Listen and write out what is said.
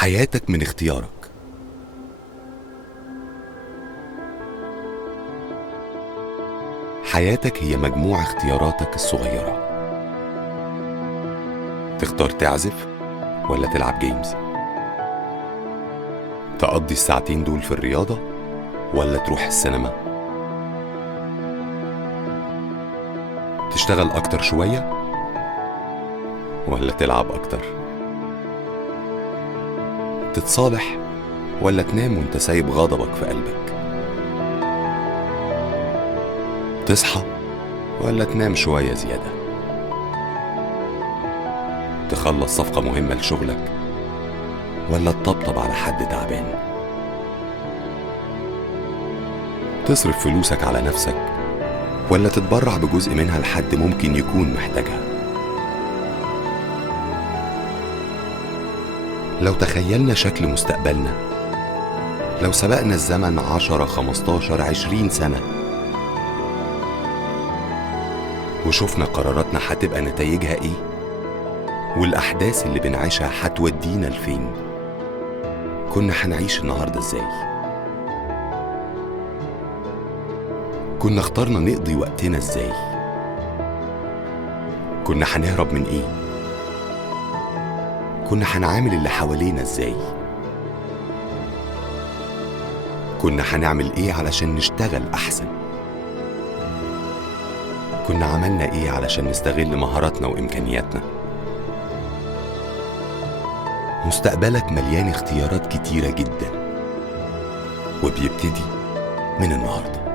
حياتك من اختيارك. حياتك هي مجموع اختياراتك الصغيرة. تختار تعزف ولا تلعب جيمز؟ تقضي الساعتين دول في الرياضة ولا تروح السينما؟ تشتغل أكتر شوية ولا تلعب أكتر؟ تتصالح ولا تنام وانت سايب غضبك في قلبك؟ تصحى ولا تنام شوية زيادة؟ تخلص صفقة مهمة لشغلك ولا تطبطب على حد تعبان؟ تصرف فلوسك على نفسك ولا تتبرع بجزء منها لحد ممكن يكون محتاجها؟ لو تخيلنا شكل مستقبلنا، لو سبقنا الزمن 10 15 20 سنة وشوفنا قراراتنا هتبقى نتائجها ايه، والأحداث اللي بنعيشها هتودينا لفين، كنا هنعيش النهاردة ازاي؟ كنا اخترنا نقضي وقتنا ازاي؟ كنا هنهرب من ايه؟ كنا هنعامل اللي حوالينا ازاي؟ كنا هنعمل ايه علشان نشتغل احسن؟ كنا عملنا ايه علشان نستغل مهاراتنا وامكانياتنا؟ مستقبلك مليان اختيارات كتيرة جدا، وبيبتدي من النهارده.